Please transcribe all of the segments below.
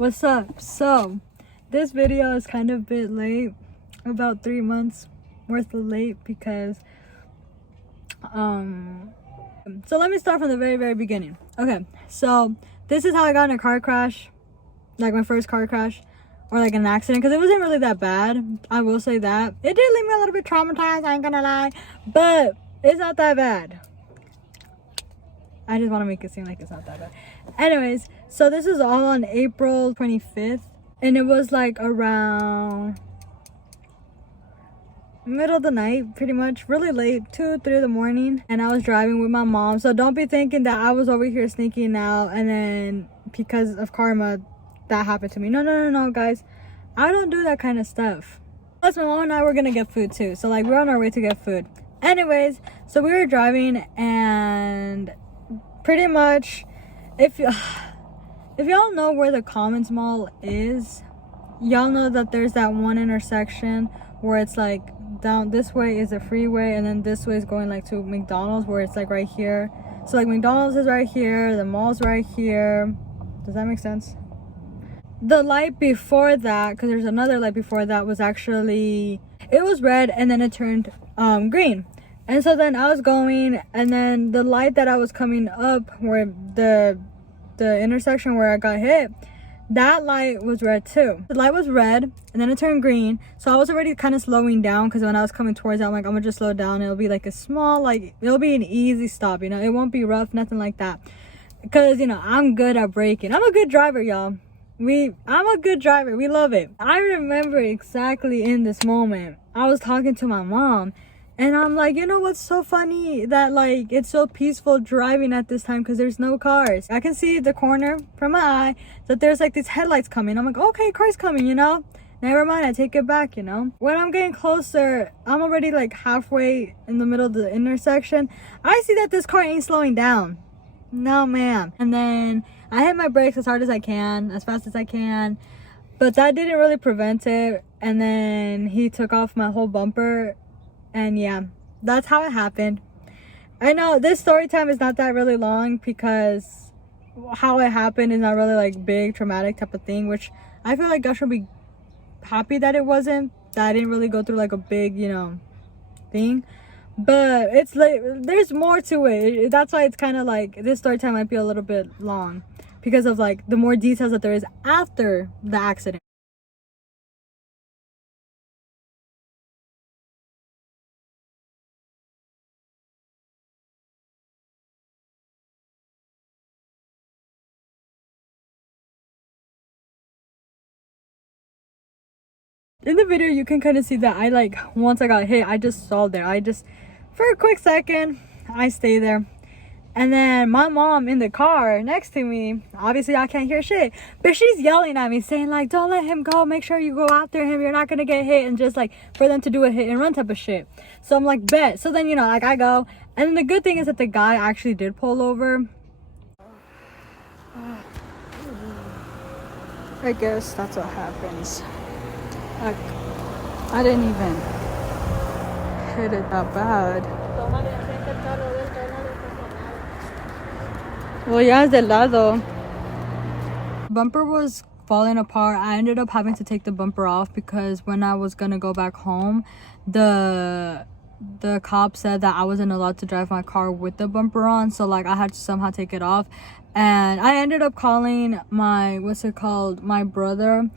What's up? So this video is kind of a bit late, about 3 months worth of late, because so let me start from the very beginning. Okay, so this is how I got in a car crash, like my first car crash, or like an accident, because it wasn't really that bad. I will say that it did leave me a little bit traumatized, I ain't gonna lie, but it's not that bad. I just want to make it seem like it's not that bad. Anyways, so this is all on April 25th, and it was like around middle of the night, pretty much, really late, 2 3 in the morning, and I was driving with my mom. So don't be thinking that I was over here sneaking out and then because of karma that happened to me. No, guys, I don't do that kind of stuff. Plus my mom and I were gonna get food too, so like we're on our way to get food. Anyways, so we were driving, and pretty much, if y'all know where the Commons Mall is, y'all know that there's that one intersection where it's like down this way is a freeway, and then this way is going like to McDonald's, where it's like right here. So like McDonald's is right here, the mall's right here. Does that make sense? The light before that, because there's another light before that, was actually, it was red and then it turned green. And so then I was going, and then the light that I was coming up, where the intersection where I got hit, that light was red too. The light was red and then it turned green. So I was already kind of slowing down, because when I was coming towards it, I'm like, I'm gonna just slow down. It'll be like a small, like, it'll be an easy stop, you know, it won't be rough, nothing like that, because you know I'm good at braking. I'm a good driver, y'all. I'm a good driver. We love it. I remember exactly in this moment, I was talking to my mom, and I'm like, you know what's so funny? That like it's so peaceful driving at this time, because there's no cars. I can see the corner from my eye that there's like these headlights coming. I'm like, okay, car's coming, you know? Never mind, I take it back, you know? When I'm getting closer, I'm already like halfway in the middle of the intersection. I see that this car ain't slowing down. No, ma'am. And then I hit my brakes as hard as I can, as fast as I can, but that didn't really prevent it. And then he took off my whole bumper. And yeah, that's how it happened. I know this story time is not that really long, because how it happened is not really like big traumatic type of thing, which I feel like I should be happy that it wasn't, that I didn't really go through like a big, you know, thing. But it's like there's more to it. That's why it's kind of like this story time might be a little bit long, because of like the more details that there is after the accident. In the video you can kind of see that I, like, once I got hit, I just stalled there. I just, for a quick second, I stay there. And then my mom in the car next to me, obviously I can't hear shit, but she's yelling at me saying like, don't let him go, make sure you go after him, you're not gonna get hit, and just like for them to do a hit and run type of shit. So I'm like, bet. So then, you know, like I go, and then the good thing is that the guy actually did pull over. I guess that's what happens. Like, I didn't even hit it that bad. Well, yeah, it's del lado. Bumper was falling apart. I ended up having to take the bumper off, because when I was gonna go back home, the cop said that I wasn't allowed to drive my car with the bumper on, so like I had to somehow take it off. And I ended up calling my my brother,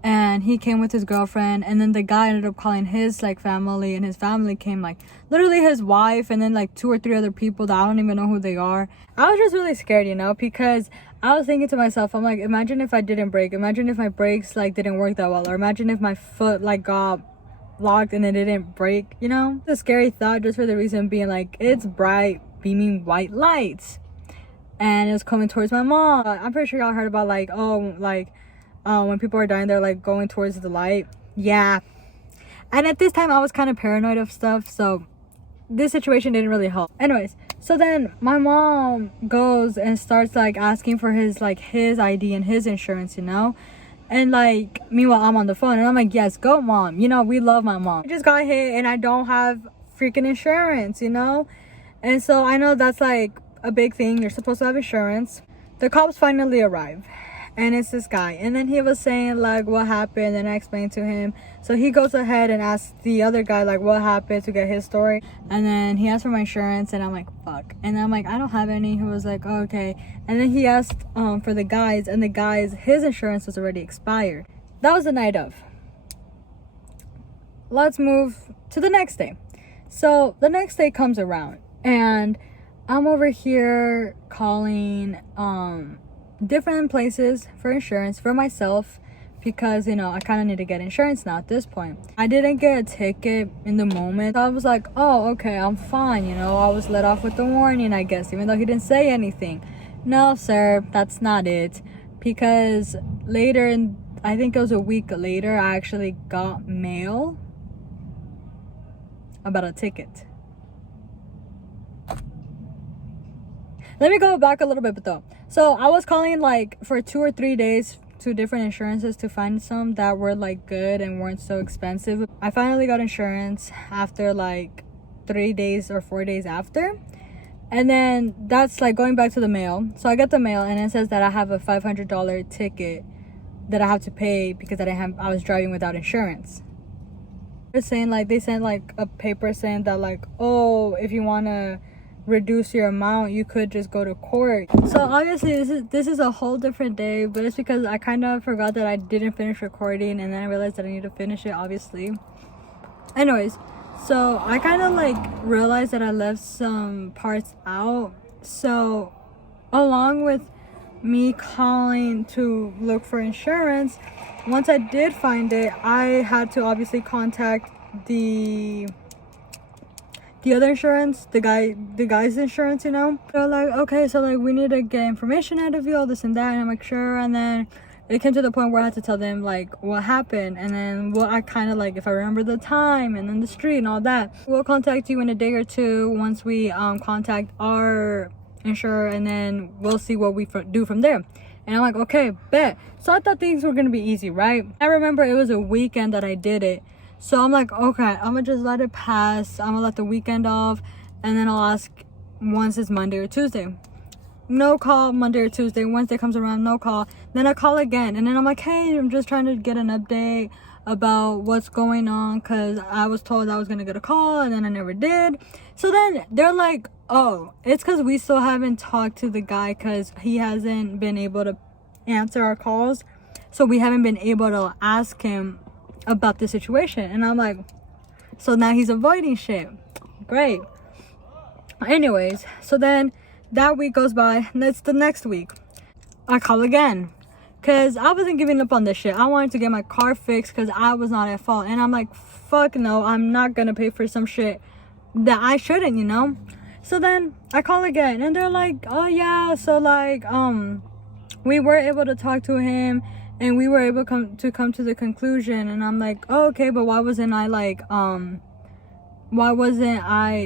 and he came with his girlfriend, and then the guy ended up calling his like family, and his family came, like literally his wife, and then like 2 or 3 other people that I don't even know who they are. I was just really scared, you know, because I was thinking to myself, I'm like, imagine if I didn't brake, imagine if my brakes like didn't work that well, or imagine if my foot like got locked and it didn't brake, you know? It's a scary thought, just for the reason being like it's bright beaming white lights, and it was coming towards my mom. I'm pretty sure y'all heard about like, oh, like when people are dying, they're like going towards the light. Yeah, and at this time I was kind of paranoid of stuff, so this situation didn't really help. Anyways, so then my mom goes and starts like asking for his ID and his insurance, you know, and like meanwhile I'm on the phone, and I'm like, yes, go mom, you know, we love my mom. I just got hit and I don't have freaking insurance, you know. And so I know that's like a big thing, you're supposed to have insurance. The cops finally arrive, and it's this guy. And then he was saying like what happened, and I explained to him. So he goes ahead and asks the other guy like what happened to get his story. And then he asked for my insurance, and I'm like, fuck. And I'm like, I don't have any. He was like, oh, okay. And then he asked for the guys, and the guys, his insurance was already expired. That was the night of. Let's move to the next day. So the next day comes around, and I'm over here calling different places for insurance for myself, because, you know, I kind of need to get insurance now at this point. I didn't get a ticket in the moment. So I was like, oh, okay, I'm fine. You know, I was let off with the warning, I guess, even though he didn't say anything. No, sir, that's not it. Because later, I think it was a week later, I actually got mail about a ticket. Let me go back a little bit though. So I was calling like for 2 or 3 days to different insurances to find some that were like good and weren't so expensive. I finally got insurance after like 3 days or 4 days after. And then that's like going back to the mail. So I get the mail, and it says that I have a $500 ticket that I have to pay because I was driving without insurance. They're saying like, they sent like a paper saying that like, oh, if you want to reduce your amount, you could just go to court. So obviously this is a whole different day, but it's because I kind of forgot that I didn't finish recording, and then I realized that I need to finish it, obviously. Anyways, so I kind of like realized that I left some parts out. So along with me calling to look for insurance, once I did find it, I had to obviously contact the other insurance, the guy's insurance, you know. They're like, okay, so like we need to get information out of you, all this and that. And I'm like, sure. And then it came to the point where I had to tell them like what happened, and then I kind of like, if I remember the time and then the street and all that. We'll contact you in a day or two once we contact our insurer, and then we'll see what we do from there. And I'm like, okay, bet. So I thought things were gonna be easy, right? I remember it was a weekend that I did it. So I'm like, okay, I'm gonna just let it pass. I'm gonna let the weekend off, and then I'll ask once it's Monday or Tuesday. No call Monday or Tuesday. Wednesday comes around, no call. Then I call again, and then I'm like, hey, I'm just trying to get an update about what's going on, because I was told I was gonna get a call, and then I never did. So then they're like, oh, it's because we still haven't talked to the guy, because he hasn't been able to answer our calls. So we haven't been able to ask him about the situation. And I'm like, so now he's avoiding shit. Great. Anyways, so then that week goes by, and it's the next week. I call again, because I wasn't giving up on this shit. I wanted to get my car fixed because I was not at fault. And I'm like, fuck no, I'm not gonna pay for some shit that I shouldn't, you know. So then I call again, and they're like, oh yeah, so like we were able to talk to him, and we were able to come to the conclusion. And I'm like, oh, okay, but why wasn't I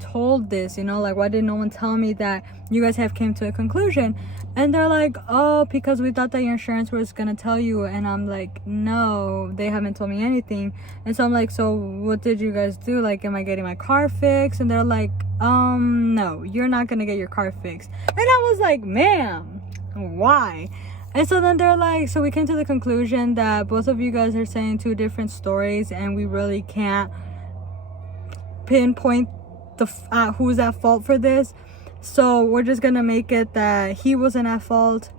told this, you know? Like, why didn't no one tell me that you guys have came to a conclusion? And they're like, oh, because we thought that your insurance was gonna tell you. And I'm like, no, they haven't told me anything. And so I'm like, so what did you guys do? Like, am I getting my car fixed? And they're like, no, you're not gonna get your car fixed. And I was like, ma'am, why? And so then they're like, so we came to the conclusion that both of you guys are saying two different stories, and we really can't pinpoint who's at fault for this. So we're just gonna make it that he wasn't at fault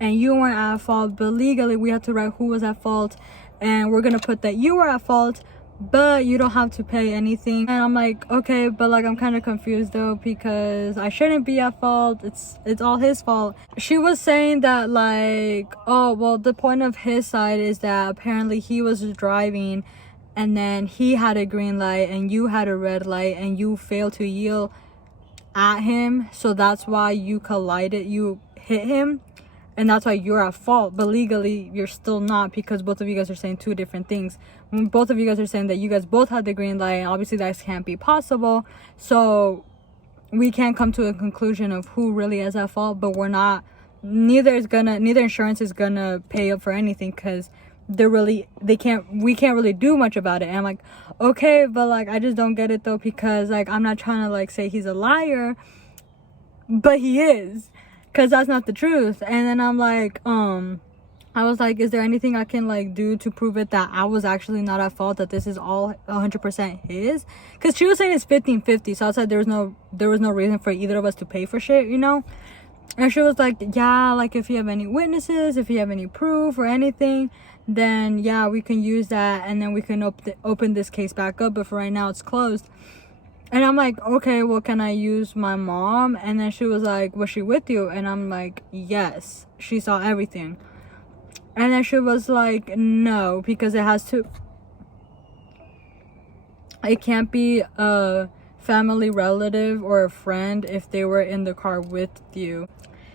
and you weren't at fault, but legally we have to write who was at fault, and we're gonna put that you were at fault, but you don't have to pay anything. And I'm like, okay, but like I'm kind of confused though, because I shouldn't be at fault. It's all his fault. She was saying that like, oh well, the point of his side is that apparently he was driving, and then he had a green light and you had a red light, and you failed to yield at him, so that's why you hit him, and that's why you're at fault. But legally you're still not, because both of you guys are saying two different things. Both of you guys are saying that you guys both had the green light, and obviously that can't be possible, so we can't come to a conclusion of who really is at fault. But neither insurance is gonna pay up for anything, because we can't really do much about it. And I'm like, okay, but like I just don't get it though, because like I'm not trying to like say he's a liar, but he is, because that's not the truth. And then I'm like, I was like, is there anything I can like do to prove it that I was actually not at fault, that this is all 100% his? Because she was saying it's 50-50, so I said there was no reason for either of us to pay for shit, you know. And she was like, yeah, like if you have any witnesses, if you have any proof or anything, then yeah, we can use that, and then we can open this case back up, but for right now it's closed. And I'm like, okay, well, can I use my mom? And then she was like, was she with you? And I'm like, yes, she saw everything. And then she was like, no, because it can't be a family relative or a friend if they were in the car with you.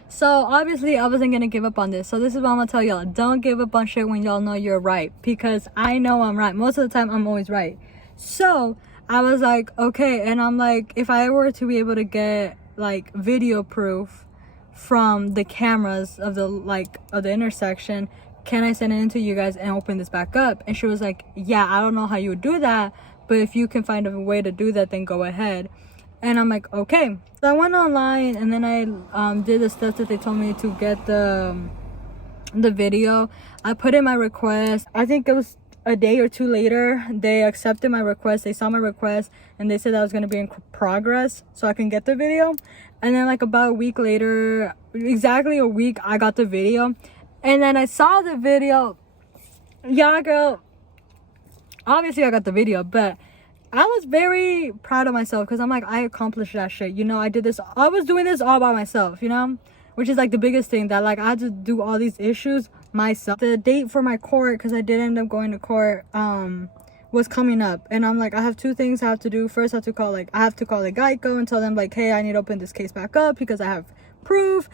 So obviously I wasn't gonna give up on this. So this is what I'm gonna tell y'all: don't give up on shit when y'all know you're right, because I know I'm right. Most of the time I'm always right. So I was like, okay. And I'm like, if I were to be able to get like video proof from the cameras of the intersection, can I send it in to you guys and open this back up? And she was like, yeah, I don't know how you would do that, but if you can find a way to do that, then go ahead. And I'm like, okay. So I went online, and then I did the stuff that they told me to get the video. I put in my request. I think it was a day or two later, they accepted my request. They saw my request, and they said that was going to be in progress so I can get the video. And then like about a week later, exactly a week, I got the video. And then I saw the video. Yeah, girl, obviously I got the video, but I was very proud of myself, because I'm like, I accomplished that shit, you know. I was doing this all by myself, you know, which is like the biggest thing, that like I had to do all these issues myself. The date for my court, because I did end up going to court, was coming up, and I'm like, I have two things I have to do. First, I have to call the Geico and tell them like, hey, I need to open this case back up because I have proof.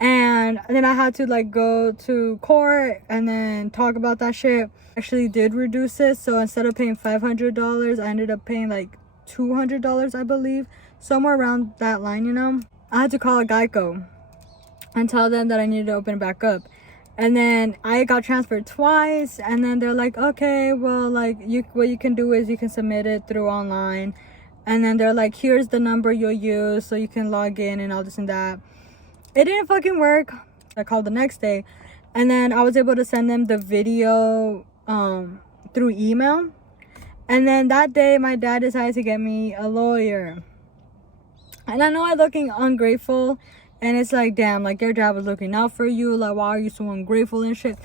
And then I had to like go to court and then talk about that shit. Actually did reduce it, so instead of paying $500, I ended up paying like $200, I believe, somewhere around that line, you know. I had to call a Geico and tell them that I needed to open it back up. And then I got transferred twice, and then they're like, okay, well, like what you can do is you can submit it through online, and then they're like, here's the number you'll use so you can log in and all this and that. It didn't fucking work. I called the next day, and then I was able to send them the video through email. And then that day my dad decided to get me a lawyer, and I know I'm looking ungrateful, and it's like, damn, like your dad was looking out for you, like why are you so ungrateful and shit.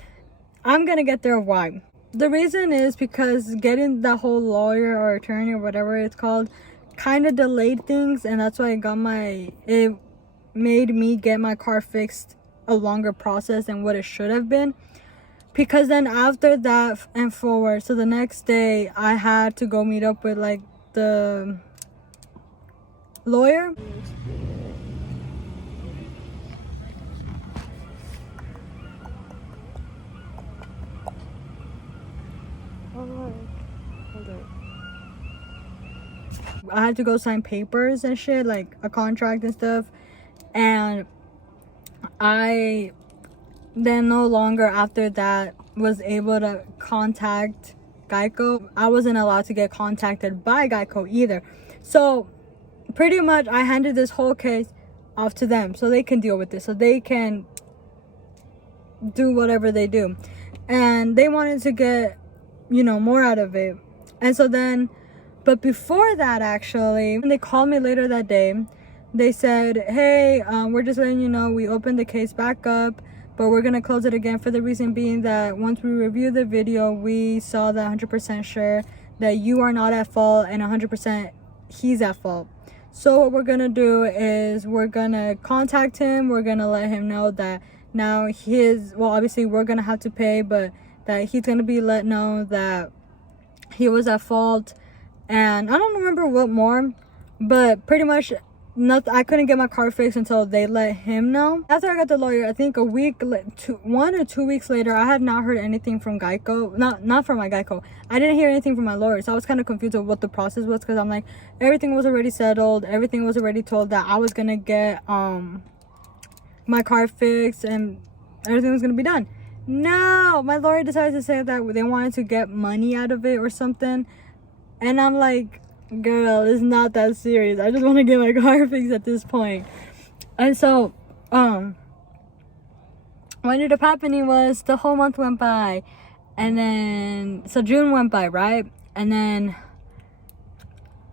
I'm gonna get there why. The reason is because getting that whole lawyer or attorney or whatever it's called kind of delayed things, and that's why it made me get my car fixed a longer process than what it should have been. Because then after that and forward, so the next day I had to go meet up with like the lawyer. I had to go sign papers and shit, like a contract and stuff. And I then no longer after that was able to contact Geico. I wasn't allowed to get contacted by Geico either. So pretty much I handed this whole case off to them so they can deal with this, so they can do whatever they do. And they wanted to get, you know, more out of it. And so then, but before that, actually, when they called me later that day, they said, hey, we're just letting you know we opened the case back up, but we're gonna close it again for the reason being that once we reviewed the video, we saw that 100% sure that you are not at fault and 100% he's at fault. So what we're gonna do is we're gonna contact him. We're gonna let him know that now well, obviously we're gonna have to pay, but that he's gonna be let know that he was at fault. And I don't remember what more, but pretty much nothing. I couldn't get my car fixed until they let him know. After I got the lawyer, I think 1 or 2 weeks later, I had not heard anything from Geico. Not from my Geico. I didn't hear anything from my lawyer, so I was kind of confused of what the process was, because I'm like, everything was already settled. Everything was already told that I was gonna get my car fixed and everything was gonna be done. No, my lawyer decided to say that they wanted to get money out of it or something. And I'm like, girl, it's not that serious. I just want to get my car fixed at this point. And so what ended up happening was the whole month went by, and then so June went by, right? And then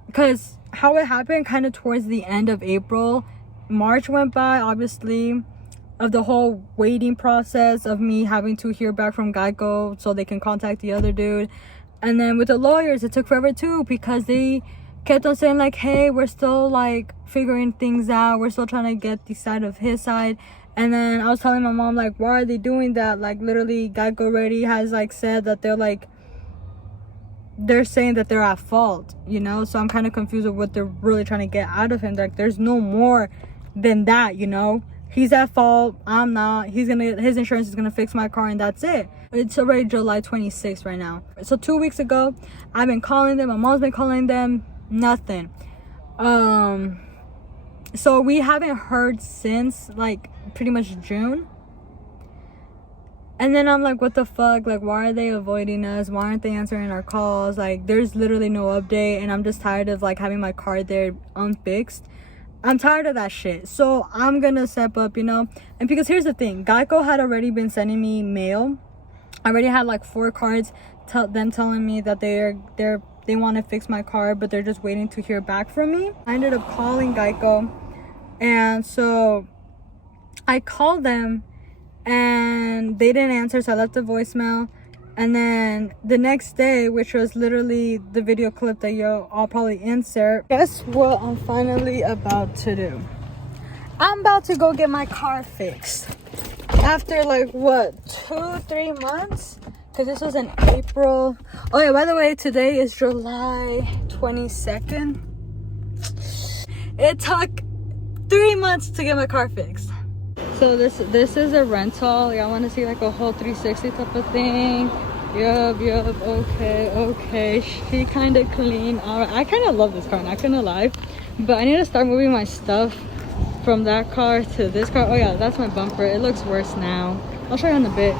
because how it happened kind of towards the end of April, March went by, obviously, of the whole waiting process of me having to hear back from Geico so they can contact the other dude. And then with the lawyers, it took forever too, because they kept on saying like, hey, we're still like figuring things out, we're still trying to get the side of his side. And then I was telling my mom, like, why are they doing that? Like, literally Geico already has like said that they're saying that they're at fault, you know? So I'm kind of confused with what they're really trying to get out of him. Like, there's no more than that, you know? He's at fault, I'm not. His insurance is gonna fix my car, and that's it. It's already July 26th right now. So 2 weeks ago, I've been calling them, my mom's been calling them, nothing. So we haven't heard since like pretty much June. And then I'm like, what the fuck? Like, why are they avoiding us? Why aren't they answering our calls? Like, there's literally no update, and I'm just tired of like having my car there unfixed. I'm tired of that shit. So I'm gonna step up, you know? And because here's the thing, Geico had already been sending me mail. I already had like 4 cards them telling me that they want to fix my car, but they're just waiting to hear back from me. I ended up calling Geico, and so I called them and they didn't answer, so I left a voicemail. And then the next day, which was literally the video clip that I'll probably insert, guess what I'm finally about to do? I'm about to go get my car fixed. After like, what, 2-3 months? Because this was in April. Oh yeah, by the way, today is July 22nd. It took 3 months to get my car fixed. So this is a rental. Y'all want to see like a whole 360 type of thing? Yup, okay. She kind of clean. I kind of love this car, not gonna lie. But I need to start moving my stuff from that car to this car. Oh yeah, that's my bumper. It looks worse now. I'll show you in a bit.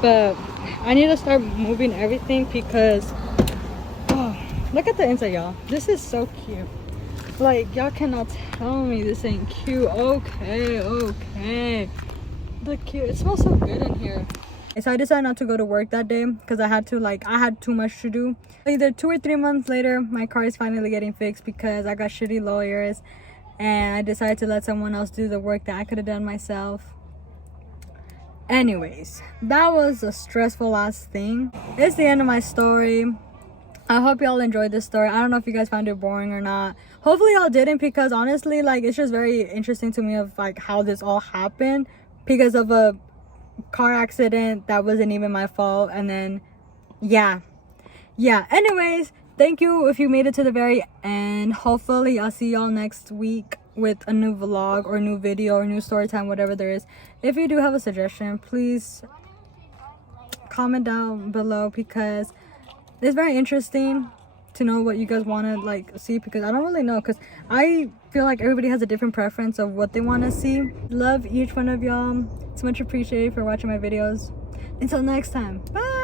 But I need to start moving everything because, oh, look at the inside, y'all. This is so cute. Like, y'all cannot tell me this ain't cute. Okay. Look cute. It smells so good in here. So I decided not to go to work that day because I had too much to do. Either 2 or 3 months later, my car is finally getting fixed because I got shitty lawyers, and I decided to let someone else do the work that I could have done myself. Anyways, that was a stressful ass thing. It's the end of my story. I hope y'all enjoyed this story. I don't know if you guys found it boring or not. Hopefully y'all didn't, because honestly, like, it's just very interesting to me of like how this all happened because of a car accident that wasn't even my fault. And then yeah, anyways, thank you if you made it to the very end. Hopefully I'll see y'all next week with a new vlog or new video or new story time, whatever there is. If you do have a suggestion, please comment down below, because it's very interesting to know what you guys want to like see, because I don't really know, because I feel like everybody has a different preference of what they want to see. Love each one of y'all. It's much appreciated for watching my videos. Until next time, bye.